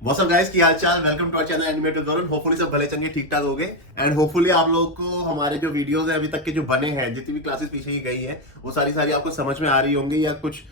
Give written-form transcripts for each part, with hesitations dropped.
What's up guys, की हाल चाल। Welcome to our channel animated Varun. Hopefully सब भले चंगे ठीक ठाक हो गए एंड होपफुली आप लोगों को हमारे जो वीडियोस है अभी तक के जो बने हैं, जितनी भी क्लासेस पीछे की गई है वो सारी सारी आपको समझ में आ रही होंगी या कुछ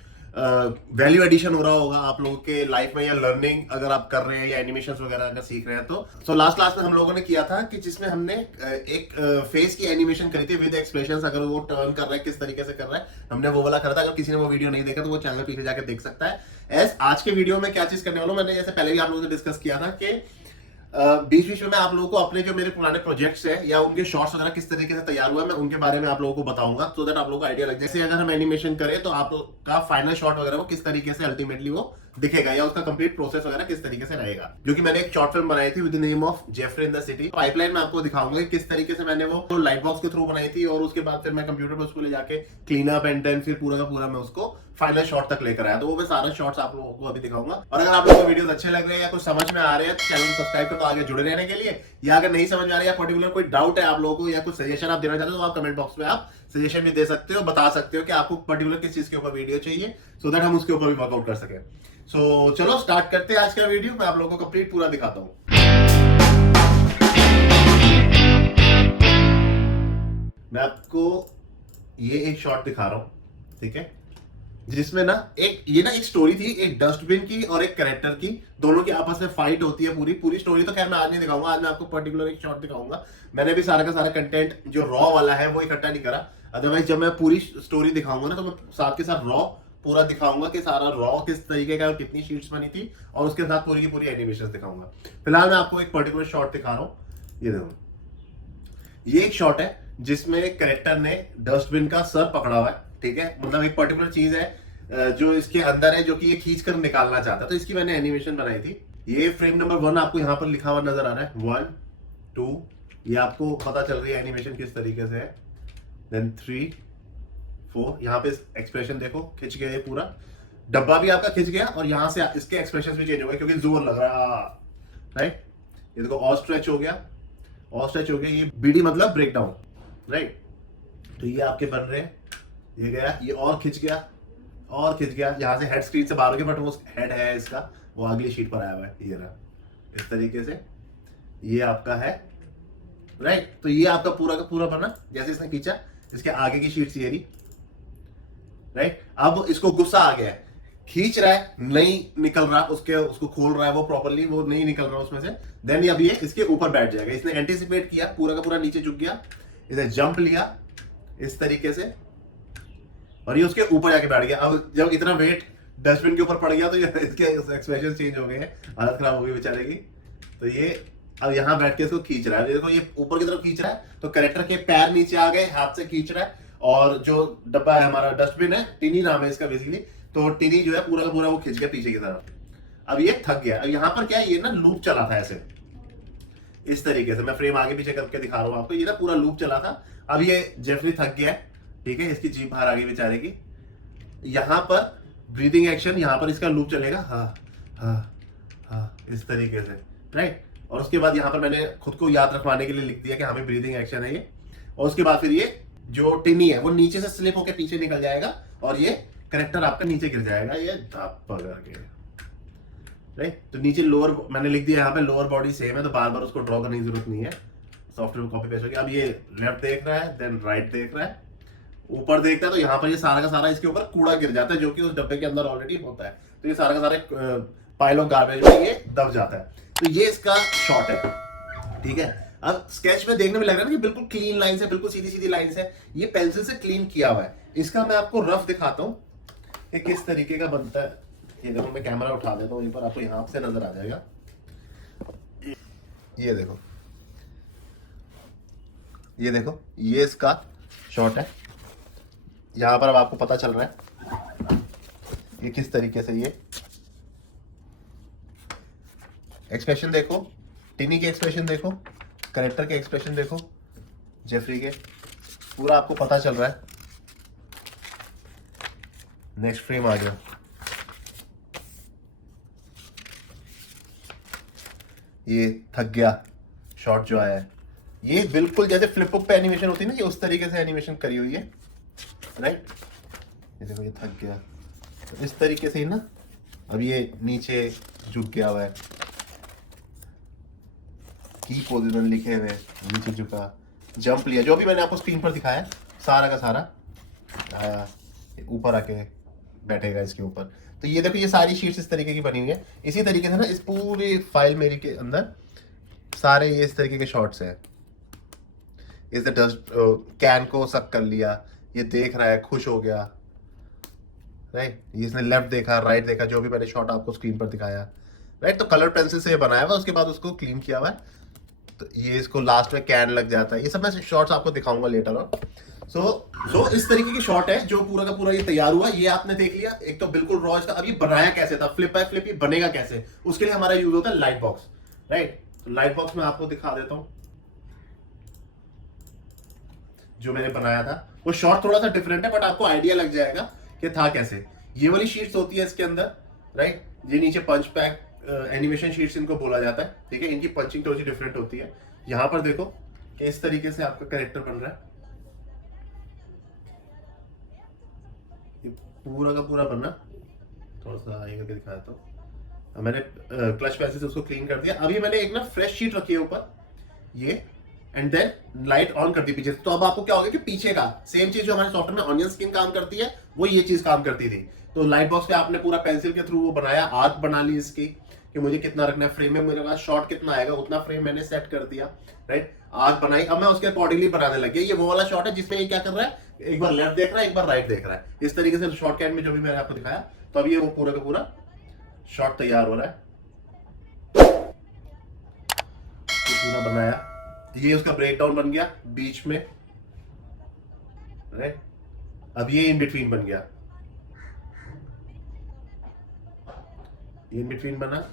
वैल्यू एडिशन हो रहा होगा आप लोगों के लाइफ में, या लर्निंग अगर आप कर रहे हैं या एनिमेशन वगैरह अगर सीख रहे हैं तो लास्ट क्लास में हम लोगों ने किया था कि जिसमें हमने एक फेस की एनिमेशन करी थी विद एक्सप्रेशंस। अगर वो टर्न कर रहा है किस तरीके से कर रहा है, हमने वो वाला करा था। अगर किसी ने वो वीडियो नहीं देखा तो वो चैनल पीछे जाकर देख सकता है। एस आज के वीडियो में क्या चीज करने वाला हूं, मैंने जैसे पहले भी आप लोगों से डिस्कस किया था कि बीच बीच में मैं आप लोगों को अपने जो मेरे पुराने प्रोजेक्ट्स है या उनके शॉर्ट्स वगैरह किस तरीके से तैयार हुआ है मैं उनके बारे में आप लोगों को बताऊंगा, सो दैट आप लोगों को आइडिया लग जाए। जैसे अगर हम एनिमेशन करें तो आप का फाइनल शॉट वगैरह वो किस तरीके से अल्टीमेटली वो दिखेगा या उसका कंप्लीट प्रोसेस वगैरह किस तरीके से रहेगा। जो कि मैंने एक शॉर्ट फिल्म बनाई थी with the name of Jeffrey in the city. Pipeline में आपको दिखाऊंगा कि किस तरीके से मैंने वो लाइट बॉक्स के थ्रू बनाई थी और उसके बाद फिर मैं कंप्यूटर पर उसको ले जाके क्लीन अप एंड देन फिर पूरा का पूरा मैं उसको फाइनल शॉट तक लेकर आया। तो वो मैं सारे शॉट्स आप लोगों को अभी दिखाऊंगा। और अगर आप लोगों को वीडियोस अच्छे लग रहे हैं या कुछ समझ में आ रहे हैं तो चैनल को सब्सक्राइब करो आगे जुड़े रहने के लिए। या अगर नहीं समझ में आ रहा है या पर्टिकुलर कोई डाउट है आप लोगों को या कुछ सजेशन आप देना चाहते हो तो आप कमेंट बॉक्स में आप सजेशन भी दे सकते हो, बता सकते हो कि आपको पर्टिकुलर किस चीज के ऊपर वीडियो चाहिए, सो दैट हम उसके ऊपर भी वर्कआउट कर सके। सो चलो स्टार्ट करते हैं आज का वीडियो। मैं आप लोगों को कंप्लीट पूरा दिखाता हूँ। मैं आपको ये एक शॉट दिखा रहा हूँ, ठीक है, जिसमें ना एक स्टोरी थी, एक डस्टबिन की और एक कैरेक्टर की, दोनों की आपस में फाइट होती है। पूरी स्टोरी तो खैर मैं आज नहीं दिखाऊंगा, आज मैं आपको पर्टिकुलर एक शॉट दिखाऊंगा। मैंने भी सारा का सारा कंटेंट जो रॉ वाला है वो इकट्ठा नहीं करा, अदरवाइज जब मैं पूरी स्टोरी दिखाऊंगा ना तो मैं साथ के साथ रॉ पूरा दिखाऊंगा कि सारा रॉ किस तरीके का और कितनी शीट्स बनी थी, और उसके साथ पूरी की पूरी एनिमेशन दिखाऊंगा। फिलहाल मैं आपको एक पर्टिकुलर शॉट दिखा रहा हूँ। ये देखो, ये एक शॉट है जिसमें एक कैरेक्टर ने डस्टबिन का सर पकड़ा हुआ है, ठीक है, मतलब एक पर्टिकुलर चीज है जो इसके अंदर है, जो कि ये खींच कर निकालना चाहता है। तो इसकी मैंने एनिमेशन बनाई थी। ये फ्रेम नंबर 1 आपको यहाँ पर लिखा हुआ नजर आ रहा है, 1 2, ये आपको पता चल रही है एनिमेशन किस तरीके से है। देन 3 4, यहाँ पे एक्सप्रेशन देखो, खिंच गया ये पूरा डब्बा भी आपका खिंच गया, और यहाँ से इसके एक्सप्रेशन भी चेंज हो गए क्योंकि जोर लग रहा है, राइट। ये देखो और स्ट्रेच हो गया, और स्ट्रेच हो गया, ये बीडी मतलब ब्रेक डाउन, राइट। तो ये आपके बन रहे हैं, ये गया, ये और खिंच गया और खिंच गया, यहाँ से हेड स्क्रीन से बाहर हो गया, बट वो हेड है इसका वो अगली शीट पर आया हुआ है, ये रहा इस तरीके से, ये आपका है, राइट। तो ये आपका पूरा का पूरा बना जैसे इसने खींचा। इसके आगे की शीट ये रही, राइट। अब इसको गुस्सा आ गया है, खींच रहा है, नहीं निकल रहा, उसको खोल रहा है वो प्रॉपर्ली, वो नहीं निकल रहा उसमें से। देन अब ये इसके ऊपर बैठ जाएगा। इसने एंटीसिपेट किया, पूरा का पूरा नीचे झुक गया, इसने जंप लिया इस तरीके से और ये उसके ऊपर जाके बैठ गया। अब जब इतना वेट डस्टबिन के ऊपर पड़ गया तो ये इसके एक्सप्रेशन चेंज हो गए हैं, हालत खराब हो गई बेचारे की। तो ये अब यहाँ बैठ के इसको खींच रहा है, देखो ये ऊपर की तरफ खींच रहा है, तो कैरेक्टर के पैर नीचे आ गए, हाथ से खींच रहा है। और जो डब्बा है हमारा डस्टबिन है, टिनी नाम है इसका बेसिकली, तो टिनी जो है पूरा का पूरा वो खींच गया पीछे की तरफ। अब ये थक गया। अब यहाँ पर क्या है, ये ना लूप चला था ऐसे इस तरीके से, मैं फ्रेम आगे पीछे करके दिखा रहा हूँ आपको, ये ना पूरा लूप चला था। अब ये जेफरी थक गया है, ठीक है, इसकी जीभ बाहर आ गई बेचारे की। यहाँ पर ब्रीदिंग एक्शन, यहाँ पर इसका लूप चलेगा, हाँ हाँ हाँ, इस तरीके से, राइट। और उसके बाद यहाँ पर मैंने खुद को याद रखवाने के लिए लिख दिया कि हमें ब्रीदिंग एक्शन है ये। और उसके बाद फिर ये जो टिनी है वो नीचे से स्लिप होकर पीछे निकल जाएगा और ये करेक्टर आपका नीचे गिर जाएगा, ये राइट। तो नीचे लोअर मैंने लिख दिया, यहाँ पे लोअर बॉडी सेम है, तो बार बार उसको ड्रॉ करने की जरूरत नहीं है, सॉफ्टवेयर कॉपी पेस्ट हो गया। अब ये लेफ्ट देख रहा है, देन राइट देख रहा है, ऊपर देखता है, तो यहाँ पर ये सारा का सारा इसके ऊपर कूड़ा गिर जाता है जो कि उस डब्बे के अंदर ऑलरेडी होता है। तो ये सारा का सारा पाइल ऑफ गार्बेज में ये दब जाता है। तो ये इसका शॉट है, ठीक है। अब स्केच में देखने में लग रहा है ना कि बिल्कुल क्लीन लाइंस है, बिल्कुल सीधी सीधी लाइंस है, ये पेंसिल से क्लीन किया हुआ है। इसका मैं आपको रफ दिखाता हूँ कि किस तरीके का बनता है। ये देखो, मैं कैमरा उठा देता हूँ, पर आपको यहाँ से नजर आ जाएगा। ये देखो, ये देखो, ये इसका शॉट है। यहाँ पर अब आपको पता चल रहा है ये किस तरीके से, ये एक्सप्रेशन देखो, टिनी के एक्सप्रेशन देखो, कैरेक्टर के एक्सप्रेशन देखो, जेफरी के, पूरा आपको पता चल रहा है। नेक्स्ट फ्रेम आ गया, ये थक गया शॉट जो आया है, ये बिल्कुल जैसे फ्लिप बुक पे एनिमेशन होती है ना, ये उस तरीके से एनिमेशन करी हुई है, राइट। ये देखो, ये थक गया, तो इस तरीके से ही ना। अब ये नीचे झुक गया हुआ है, की पोजीशन लिखे हुए, नीचे झुका, जंप लिया, जो भी मैंने आपको स्क्रीन पर दिखाया सारा का सारा आया, ऊपर आके बैठेगा इसके ऊपर। तो ये देखो, ये सारी शीट्स इस तरीके की बनी हुई है। इसी तरीके से ना इस पूरी फाइल मेरी के अंदर सारे ये इस तरीके के शॉट्स हैं। इसने डस्ट कैन को सक कर लिया, ये देख रहा है, खुश हो गया, राइट। इसने लेफ्ट देखा, राइट देखा, जो भी मैंने शॉट आपको स्क्रीन पर दिखाया, राइट। तो कलर पेंसिल से ये बनाया हुआ, उसके बाद उसको क्लीन किया हुआ है। तो ये इसको लास्ट में कैन लग जाता है। ये सब मैं शॉट्स आपको दिखाऊंगा लेटर ऑन। सो इस तरीके की शॉट है जो पूरा का पूरा ये तैयार हुआ। ये आपने देख लिया, एक तो बिल्कुल रॉ इसका। अब ये बनाया कैसे था, फ्लिप बाय फ्लिप, ये बनेगा कैसे, उसके लिए हमारा यूज होता है लाइट बॉक्स, राइट। तो लाइट बॉक्स में आपको दिखा देता हूं जो मैंने बनाया था। वो शॉट थोड़ा सा डिफरेंट है, बट आपको आइडिया लग जाएगा कि था कैसे। ये वाली शीट्स होती है इसके अंदर, राइट। ये नीचे पंच पैक एनिमेशन शीट्स इनको बोला जाता है, ठीक है। इनकी पंचिंग थोड़ी सी डिफरेंट होती है। यहां पर देखो कि इस तरीके से आपका कैरेक्टर बन रहा है, ये पूरा का पूरा बनना। थोड़ा सा आगे करके दिखाया तो मैंने क्लच पेंसिल से उसको क्लीन कर दिया। अभी मैंने एक ना फ्रेश शीट रखी है ऊपर, ये, एंड देन लाइट ऑन कर दी पीछे। तो अब आपको क्या होगा कि पीछे का सेम चीज जो हमारे सॉफ्टवेयर में ऑनियन स्किन काम करती है, वो ये चीज काम करती थी। तो लाइट बॉक्स पे आपने पूरा पेंसिल के थ्रू वो बनाया, आर्क बना ली इसकी कि मुझे कितना रखना है फ्रेम में, मेरे पास शॉट कितना आएगा उतना फ्रेम मैंने सेट कर दिया, राइट। आर्क बनाई। अब मैं उसके अकॉर्डिंगली बनाने लग गया। ये वो वाला शॉट है जिसमें ये क्या कर रहा है, एक बार लेफ्ट देख रहा है, एक बार राइट देख रहा है। इस तरीके से शॉर्ट कैट में जो भी मैंने आपको दिखाया, तो अब ये वो पूरा का पूरा शॉट तैयार हो रहा है। पूरा बनाया, ये उसका ब्रेकडाउन बन गया बीच में, राइट। अब ये इन बिटवीन बन गया, इन बिटवीन बना।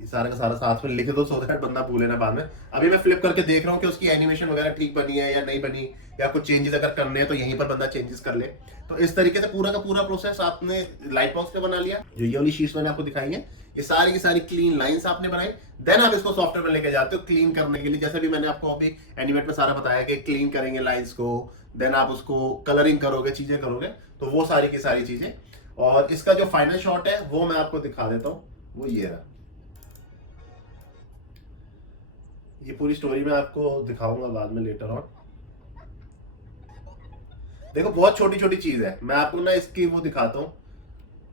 ये सारा का सारा साथ में लिख दो, सो दैट बंदा भूले ना बाद में। अभी मैं फ्लिप करके देख रहा हूँ कि उसकी एनिमेशन वगैरह ठीक बनी है या नहीं बनी, या कुछ चेंजेस अगर करने हैं तो यहीं पर बंदा चेंजेस कर ले। तो इस तरीके से पूरा का पूरा प्रोसेस आपने लाइट बॉक्स पे बना लिया। जो ये वाली शीट्स मैंने आपको दिखाई है, ये सारी की सारी क्लीन लाइंस आपने बनाई। देन आप इसको सॉफ्टवेयर में लेके जाते हो क्लीन करने के लिए। जैसे भी मैंने आपको अभी एनिमेट में सारा बताया कि क्लीन करेंगे लाइंस को, देन आप उसको कलरिंग करोगे, चीजें करोगे, तो वो सारी की सारी चीजें। और इसका जो फाइनल शॉट है वो मैं आपको दिखा देता हूँ, वो ये रहा। ये पूरी स्टोरी मैं आपको दिखाऊंगा बाद में लेटर ऑन। देखो बहुत छोटी छोटी चीज है, मैं आपको ना इसकी वो दिखाता हूँ।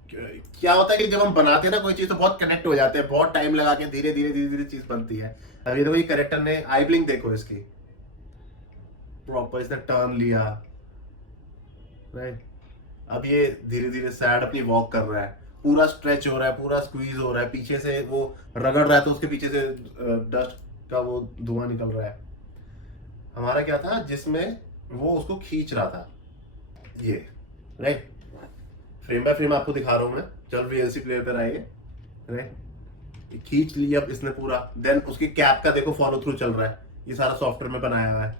क्या होता है कि जब हम बनाते हैं ना कोई चीज, तो बहुत कनेक्ट हो जाते हैं, बहुत टाइम लगा के धीरे धीरे धीरे धीरे चीज बनती है। अभी देखो ये कैरेक्टर ने आई ब्लिंक देखो इसकी, प्रॉपर इसने टर्न लिया, राइट। अब ये धीरे धीरे सैड अपनी वॉक कर रहा है, पूरा स्ट्रेच हो रहा है, पूरा स्क्वीज हो रहा है, पीछे से वो रगड़ रहा है तो उसके पीछे से डस्ट का वो धुआं निकल रहा है। हमारा क्या था जिसमें वो उसको खींच रहा था, ये, राइट। फ्रेम बाय फ्रेम आपको दिखा रहा हूं मैं। चल वीएलसी प्लेयर पर आइए, राइट। खींच लिया अब इसने पूरा। देन उसकी कैप का देखो फॉलो थ्रू चल रहा है, ये सारा सॉफ्टवेयर में बनाया हुआ है,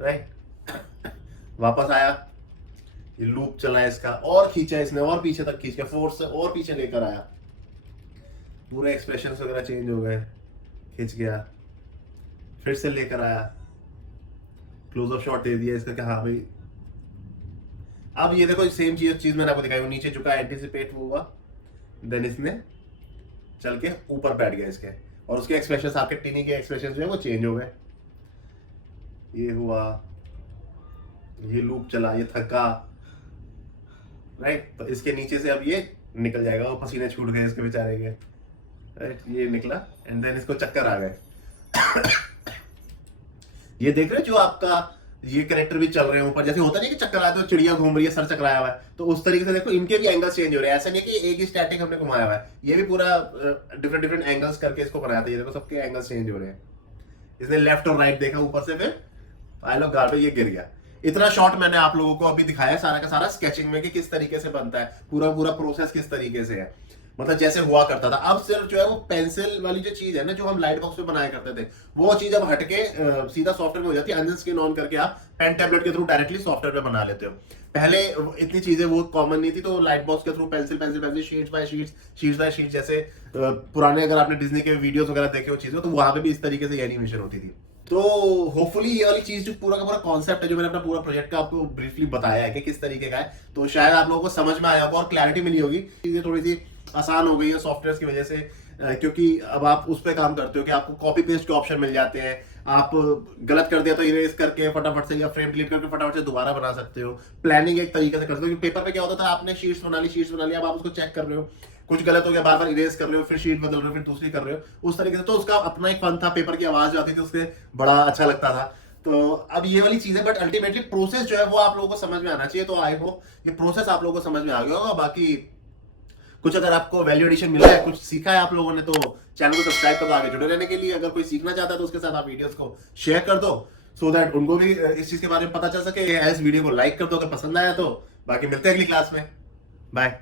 राइट। वापस आया, ये लूप चला है इसका, और खींचा इसने, और पीछे तक खींच के फोर्स से और पीछे लेकर आया, पूरे एक्सप्रेशंस वगैरह चेंज हो गए, खींच गया, फिर से लेकर आया, क्लोज अप शॉट दे दिया इसका कि हाँ भाई। अब ये देखो सेम चीज मैंने आपको दिखाई, वो नीचे झुका, एंटीसिपेट हुआ, देन इसने चल के ऊपर बैठ गया इसके, और उसके एक्सप्रेशंस, आपके टिनी के एक्सप्रेशंस जो है वो चेंज हो गए। ये हुआ, ये लूप चला, ये थका, राइट। तो इसके नीचे से अब ये निकल जाएगा, वो पसीने छूट गए इसके बेचारे के, राइट। ये निकला, एंड देन इसको चक्कर आ गए। ये देख रहे हो जो आपका ये कैरेक्टर भी चल रहे हैं ऊपर, जैसे होता नहीं कि चक्कर आया तो चिड़िया घूम रही है, सर चकराया हुआ है, तो उस तरीके से देखो इनके भी एंगल्स चेंज हो रहे हैं। ऐसा नहीं कि एक ही स्टैटिक हमने घुमाया हुआ है, ये भी पूरा डिफरेंट डिफरेंट एंगल्स करके इसको बनाया था। ये देखो सबके एंगल्स चेंज हो रहे हैं। इसने लेफ्ट और राइट देखा ऊपर से, फिर पाइल ऑफ गार्बेज, ये गिर गया। इतना शॉट मैंने आप लोगों को अभी दिखाया सारा का सारा स्केचिंग में कि किस तरीके से बनता है, पूरा पूरा प्रोसेस किस तरीके से है, मतलब जैसे हुआ करता था। अब सिर्फ जो है वो पेंसिल वाली जो चीज है ना, जो हम लाइट बॉक्स में बनाया करते थे, वो चीज अब हटके सीधा सॉफ्टवेयर में हो जाती है। ऑनियन स्किन ऑन करके आप पेन टैबलेट के थ्रू डायरेक्टली सॉफ्टवेयर पे बना लेते हो। पहले इतनी चीजें वो कॉमन नहीं थी, तो लाइट बॉक्स के through pencil pencil pencil, sheets by sheets, जैसे पुराने अगर आपने डिज्नी के वीडियोस वगैरह देखे हो चीजें, तो वहां पे भी इस तरीके से एनिमेशन होती थी। तो होपफुली ये वाली चीज जो पूरा का पूरा कॉन्सेप्ट है, जो मैंने अपना पूरा प्रोजेक्ट का आपको ब्रीफली बताया है कि किस तरीके का है, तो शायद आप लोगों को समझ में आया होगा और क्लैरिटी मिली होगी। चीजें थोड़ी सी आसान हो गई है सॉफ्टवेयर की वजह से। क्योंकि अब आप उस पर काम करते हो कि आपको कॉपी पेस्ट के ऑप्शन मिल जाते हैं, आप गलत कर दिया तो इरेज करके फटाफट से या फ्रेम डिलीट करके फटाफट से दोबारा बना सकते हो। प्लानिंग एक तरीके से करते हो, क्योंकि पेपर पे क्या होता था, आपने शीट्स बना ली, अब आप उसको चेक कर रहे हो, कुछ गलत हो गया, बार बार इरेज कर रहे हो, फिर शीट बदल रहे हो, फिर दूसरी कर रहे हो, उस तरीके से। तो उसका अपना एक फन था, पेपर की आवाज आती थी उसके, बड़ा अच्छा लगता था। तो अब ये वाली चीज है, बट अल्टीमेटली प्रोसेस जो है वो आप लोगों को समझ में आना चाहिए। तो आई होप ये प्रोसेस आप लोगों को समझ में आ गया होगा। बाकी कुछ अगर आपको वैल्यू एडिशन मिला है, कुछ सीखा है आप लोगों ने, तो चैनल को सब्सक्राइब कर दो आगे जुड़े रहने के लिए। अगर कोई सीखना चाहता है तो उसके साथ आप वीडियोस को शेयर कर दो, सो दैट उनको भी इस चीज के बारे में पता चल सके। इस वीडियो को लाइक कर दो अगर पसंद आया तो। बाकी मिलते हैं अगली क्लास में, बाय।